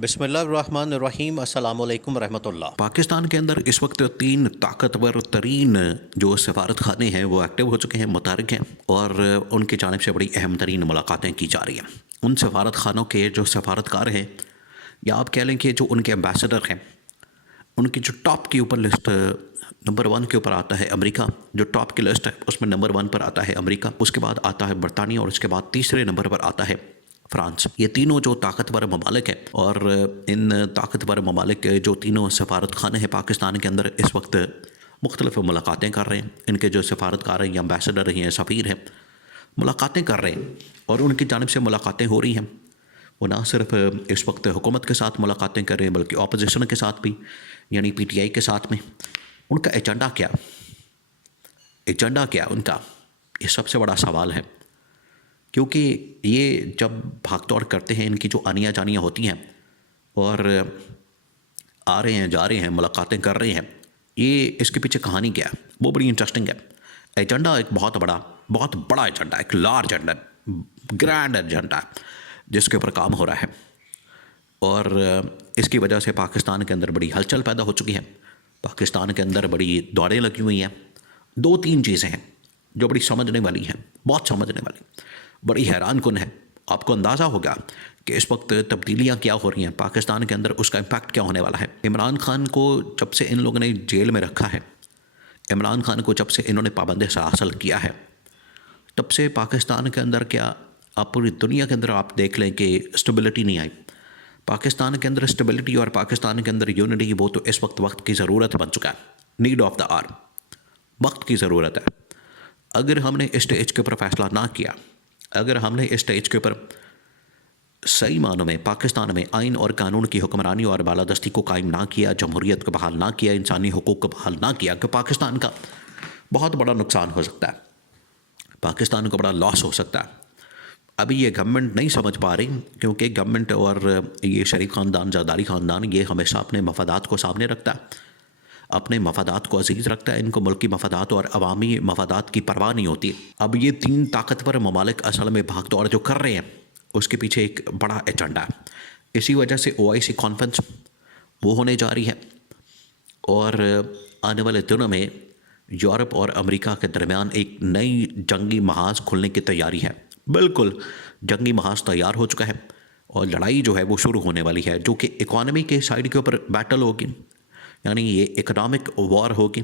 बिस्मिल्लाहिर्रहमानिर्रहीम अस्सलाम वालेकुम रहमतुल्लाह। पाकिस्तान के अंदर इस वक्त 3 ताकतवर तरीन जो सफारत खाने हैं वो एक्टिव हो चुके हैं, मुतहर्रिक हैं और उनकी जानिब से बड़ी अहम तरीन मुलाकातें की जा रही हैं। उन सफारत खानों के जो सफारतकार हैं या आप कह लें कि जो उनके एम्बेसडर हैं, उनकी जो टॉप की ऊपर लिस्ट नंबर 1 के ऊपर आता है अमेरिका। जो टॉप की लिस्ट है उसमें नंबर 1 पर आता है अमेरिका, उसके बाद आता है बरतानिया और उसके बाद तीसरे नंबर पर आता है फ्रांस। ये तीनों जो ताकतवर ममालिक हैं और इन ताकतवर ममालिक के जो तीनों सफारत खाने हैं पाकिस्तान के अंदर इस वक्त मुख्तलिफ मुलाकातें कर रहे हैं। इनके जो सफारतकार हैं या एम्बेसडर हैं, सफ़ीर हैं, मुलाकातें कर रहे हैं और उनकी जानिब से मुलाकातें हो रही हैं। वो ना सिर्फ इस वक्त हुकूमत के साथ मुलाकातें कर रहे हैं बल्कि अपोजिशन के साथ भी, यानी PTI के साथ में। उनका एजेंडा क्या उनका, ये सबसे बड़ा सवाल है। क्योंकि ये जब भागदौड़ करते हैं, इनकी जो आनियाँ जानियाँ होती हैं और आ रहे हैं, जा रहे हैं, मुलाकातें कर रहे हैं, ये इसके पीछे कहानी क्या है वो बड़ी इंटरेस्टिंग है। एजेंडा एक बहुत बड़ा एजेंडा, एक लार्ज एजेंडा, ग्रैंड एजेंडा है जिसके ऊपर काम हो रहा है और इसकी वजह से पाकिस्तान के अंदर बड़ी हलचल पैदा हो चुकी है। पाकिस्तान के अंदर बड़ी दौड़ें लगी हुई हैं। 2-3 चीज़ें हैं जो बड़ी समझने वाली हैं, बहुत समझने वाली, बड़ी हैरान कुन है। आपको अंदाज़ा होगा कि इस वक्त तब्दीलियाँ क्या हो रही हैं पाकिस्तान के अंदर, उसका इम्पैक्ट क्या होने वाला है। इमरान खान को जब से इन लोगों ने जेल में रखा है, इमरान खान को जब से इन्होंने पाबंदी से हासिल किया है, तब से पाकिस्तान के अंदर क्या, आप पूरी दुनिया के अंदर आप देख लें कि स्टेबिलिटी नहीं आई। पाकिस्तान के अंदर स्टेबिलिटी और पाकिस्तान के अंदर यूनिटी, वो तो इस वक्त की ज़रूरत बन चुका है। नीड ऑफ द आवर, वक्त की ज़रूरत है। अगर हमने इस स्टेज के ऊपर फैसला ना किया, अगर हमने इस स्टेज के ऊपर सही मानों में पाकिस्तान में आइन और कानून की हुक्मरानी और बालादस्ती को कायम ना किया, जमहूरियत को बहाल ना किया, इंसानी हुकूक को बहाल ना किया, तो पाकिस्तान का बहुत बड़ा नुकसान हो सकता है, पाकिस्तान को बड़ा लॉस हो सकता है। अभी ये गवर्नमेंट नहीं समझ पा रही, क्योंकि गवर्नमेंट और ये शरीफ ख़ानदान, जरदारी ख़ानदान, ये हमेशा अपने मफादात को सामने रखता है, अपने मफादात को अजीज़ रखता है। इनको मुल्की मफादात और अवामी मफादात की परवाह नहीं होती। अब ये 3 ताकतवर ममालिक असल में भागदौड़ जो कर रहे हैं, उसके पीछे एक बड़ा एजेंडा है। इसी वजह से OIC कॉन्फ्रेंस वो होने जा रही है और आने वाले दिनों में यूरोप और अमेरिका के दरमियान एक नई जंगी महाज खुलने की तैयारी है। बिल्कुल जंगी महाज तैयार हो चुका है और लड़ाई जो है वो शुरू होने वाली है, जो कि इकॉनमी के साइड के ऊपर बैटल होगी, यानी ये इकोनॉमिक वॉर होगी,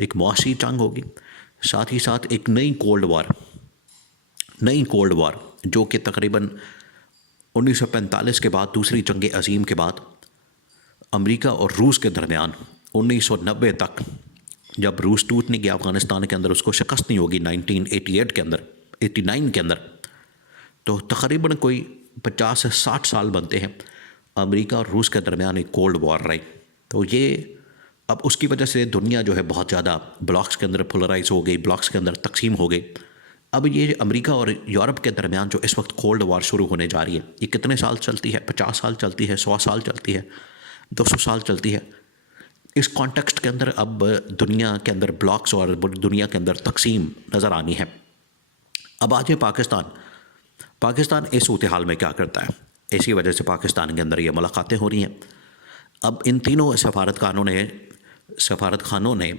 एक मुआशी जंग होगी, साथ ही साथ एक नई कोल्ड वॉर जो कि तकरीबन 1945 के बाद, दूसरी जंग अजीम के बाद अमेरिका और रूस के दरमियान 1990 तक, जब रूस टूट नहीं गया अफ़गानिस्तान के अंदर, उसको शिकस्त नहीं होगी 1988 के अंदर, 89 के अंदर, तो तकरीबन कोई 50 से 60 साल बनते हैं अमेरिका और रूस के दरमियान एक कोल्ड वॉर रही। तो ये अब उसकी वजह से दुनिया जो है बहुत ज़्यादा ब्लॉक्स के अंदर पोलराइज हो गई, ब्लॉक्स के अंदर तकसीम हो गई। अब ये अमेरिका और यूरोप के दरमियान जो इस वक्त कोल्ड वॉर शुरू होने जा रही है, ये कितने साल चलती है? 50 साल चलती है, 100 साल चलती है, 200 साल चलती है। इस कॉन्टेक्स्ट के अंदर अब दुनिया के अंदर ब्लॉक्स और दुनिया के अंदर तकसीम नज़र आनी है। अब आज पाकिस्तान इस सूरत हाल में क्या करता है, इसी वजह से पाकिस्तान के अंदर ये मुलाकातें हो रही हैं। अब इन तीनों सफारत खानों ने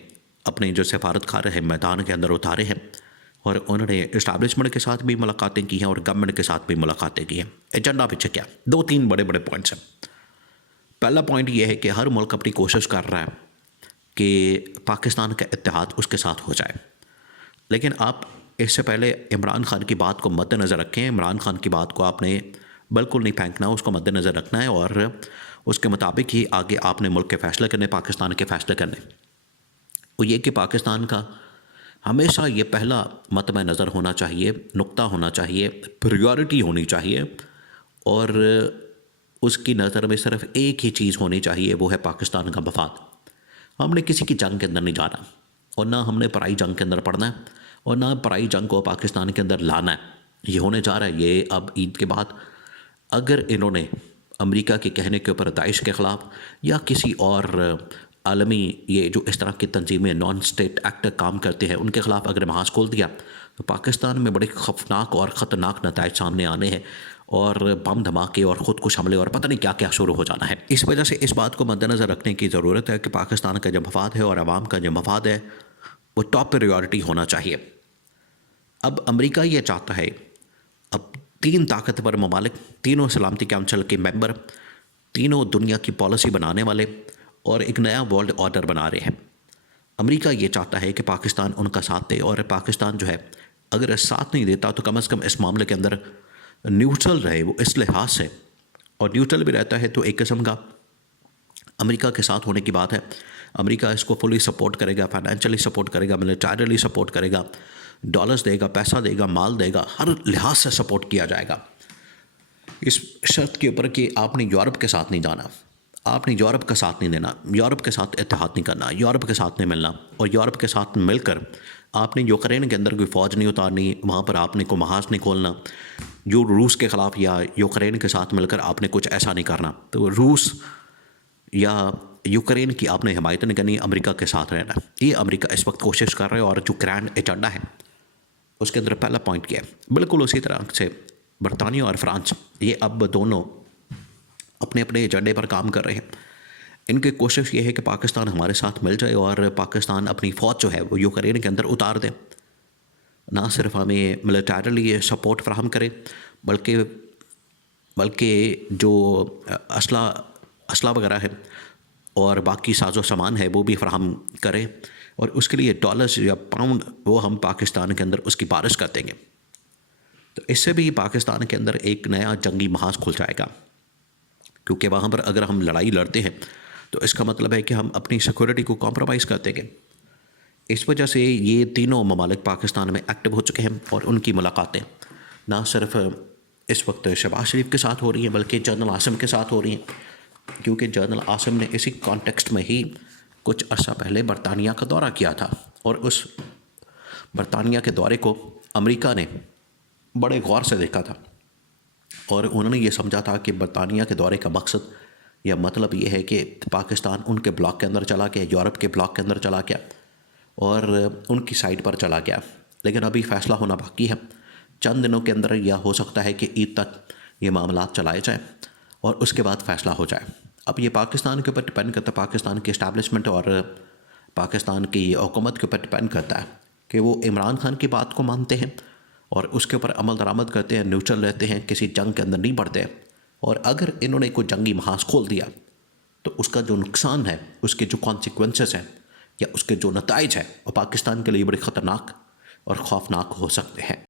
अपने जो सफारतकार हैं मैदान के अंदर उतारे हैं और उन्होंने इस्टेब्लिशमेंट के साथ भी मुलाकातें की हैं और गवर्नमेंट के साथ भी मुलाकातें की हैं। एजेंडा पीछे क्या, 2-3 बड़े पॉइंट्स हैं। पहला पॉइंट ये है कि हर मुल्क अपनी कोशिश कर रहा है कि पाकिस्तान का इत्तेहाद उसके साथ हो जाए, लेकिन आप इससे पहले इमरान खान की बात को मद्देनज़र रखें। इमरान खान की बात को आपने बिल्कुल नहीं फेंकना, उसको मद्देनज़र रखना है और उसके मुताबिक ही आगे आपने मुल्क के फ़ैसले करने, पाकिस्तान के फ़ैसले करने। वो ये कि पाकिस्तान का हमेशा ये पहला मतम नज़र होना चाहिए, नुक्ता होना चाहिए, प्रायोरिटी होनी चाहिए और उसकी नज़र में सिर्फ एक ही चीज़ होनी चाहिए, वो है पाकिस्तान का मफाद। हमने किसी की जंग के अंदर नहीं जाना और ना हमने पराई जंग के अंदर पढ़ना है और ना पराई जंग को पाकिस्तान के अंदर लाना है। ये होने जा रहा है। ये अब ईद के बाद अगर इन्होंने अमेरिका के कहने के ऊपर दाइश के ख़िलाफ़ या किसी और आलमी ये जो इस तरह की तंजीमें नॉन स्टेट एक्टर काम करते हैं उनके ख़िलाफ़ अगर महाज खोल दिया तो पाकिस्तान में बड़े खौफनाक और ख़तरनाक नताइज सामने आने हैं और बम धमाके और ख़ुदकुश हमले और पता नहीं क्या क्या शुरू हो जाना है। इस वजह से इस बात को मद्देनज़र रखने की ज़रूरत है कि पाकिस्तान का जो मफाद है और आवाम का जो मफाद है वो टॉप प्रायोरिटी होना चाहिए। अब अमेरिका ये चाहता है, अब 3 ताकतवर ममालिक, तीनों सलामती काउंसिल के मेंबर, तीनों दुनिया की पॉलिसी बनाने वाले और एक नया वर्ल्ड ऑर्डर बना रहे हैं। अमेरिका ये चाहता है कि पाकिस्तान उनका साथ दे, और पाकिस्तान जो है अगर साथ नहीं देता तो कम से कम इस मामले के अंदर न्यूट्रल रहे, वो इस लिहाज से, और न्यूट्रल भी रहता है तो एक किस्म का अमेरिका के साथ होने की बात है। अमेरिका इसको फुली सपोर्ट करेगा, फाइनेंशियली सपोर्ट करेगा, मिलिटरीली सपोर्ट करेगा, डॉलर्स देगा, पैसा देगा, माल देगा, हर लिहाज से सपोर्ट किया जाएगा। इस शर्त के ऊपर कि आपने यूरोप के साथ नहीं जाना, आपने यूरोप का साथ नहीं देना, यूरोप के साथ इत्तेहाद नहीं करना, यूरोप के साथ नहीं मिलना, और यूरोप के साथ मिलकर आपने यूक्रेन के अंदर कोई फ़ौज नहीं उतारनी, वहाँ पर आपने कोई महाज नहीं खोलना, जो रूस के ख़िलाफ़ या यूक्रेन के साथ मिलकर आपने कुछ ऐसा नहीं करना। तो रूस या यूक्रेन की आपने हिमायत नहीं करनी, अमेरिका के साथ रहना। ये अमेरिका इस वक्त कोशिश कर रहा है, और जो ग्रैंड एजेंडा है उसके अंदर पहला पॉइंट क्या है। बिल्कुल उसी तरह से बरतानिया और फ्रांस, ये अब दोनों अपने अपने एजेंडे पर काम कर रहे हैं। इनकी कोशिश ये है कि पाकिस्तान हमारे साथ मिल जाए और पाकिस्तान अपनी फ़ौज जो है वो यूक्रेन के अंदर उतार दे, ना सिर्फ हमें मिलिटरीली सपोर्ट फ्राहम करे, बल्कि जो असला वगैरह है और बाकी साजो सामान है वो भी फ्राहम करे, और उसके लिए डॉलर्स या पाउंड वो हम पाकिस्तान के अंदर उसकी बारिश कर देंगे। तो इससे भी पाकिस्तान के अंदर एक नया जंगी महाज खुल जाएगा, क्योंकि वहाँ पर अगर हम लड़ाई लड़ते हैं तो इसका मतलब है कि हम अपनी सिक्योरिटी को कॉम्प्रोमाइज़ कर देंगे। इस वजह से ये तीनों ममालिक पाकिस्तान में एक्टिव हो चुके हैं, और उनकी मुलाकातें ना सिर्फ इस वक्त शहबाज शरीफ के साथ हो रही हैं बल्कि जनरल आसिम के साथ हो रही हैं, क्योंकि जनरल आसिम ने इसी कॉन्टेक्स्ट में ही कुछ अर्सा पहले बरतानिया का दौरा किया था, और उस बरतानिया के दौरे को अमेरिका ने बड़े गौर से देखा था, और उन्होंने ये समझा था कि बरतानिया के दौरे का मकसद या मतलब ये है कि पाकिस्तान उनके ब्लॉक के अंदर चला गया, यूरोप के ब्लॉक के अंदर चला गया और उनकी साइड पर चला गया। लेकिन अभी फ़ैसला होना बाकी है, चंद दिनों के अंदर, या हो सकता है कि ईद तक ये मामला चलाए जाए और उसके बाद फ़ैसला हो जाए। अब ये पाकिस्तान के ऊपर डिपेंड करता है, पाकिस्तान की इस्टेब्लिशमेंट और पाकिस्तान की हुकूमत के ऊपर डिपेंड करता है कि वो इमरान खान की बात को मानते हैं और उसके ऊपर अमल दरामद करते हैं, न्यूट्रल रहते हैं, किसी जंग के अंदर नहीं बढ़ते हैं। और अगर इन्होंने कोई जंगी महाज खोल दिया तो उसका जो नुकसान है, उसके जो कॉन्सिक्वेंसेस हैं या उसके जो नताइज हैं, वो पाकिस्तान के लिए बड़े ख़तरनाक और खौफनाक हो सकते हैं।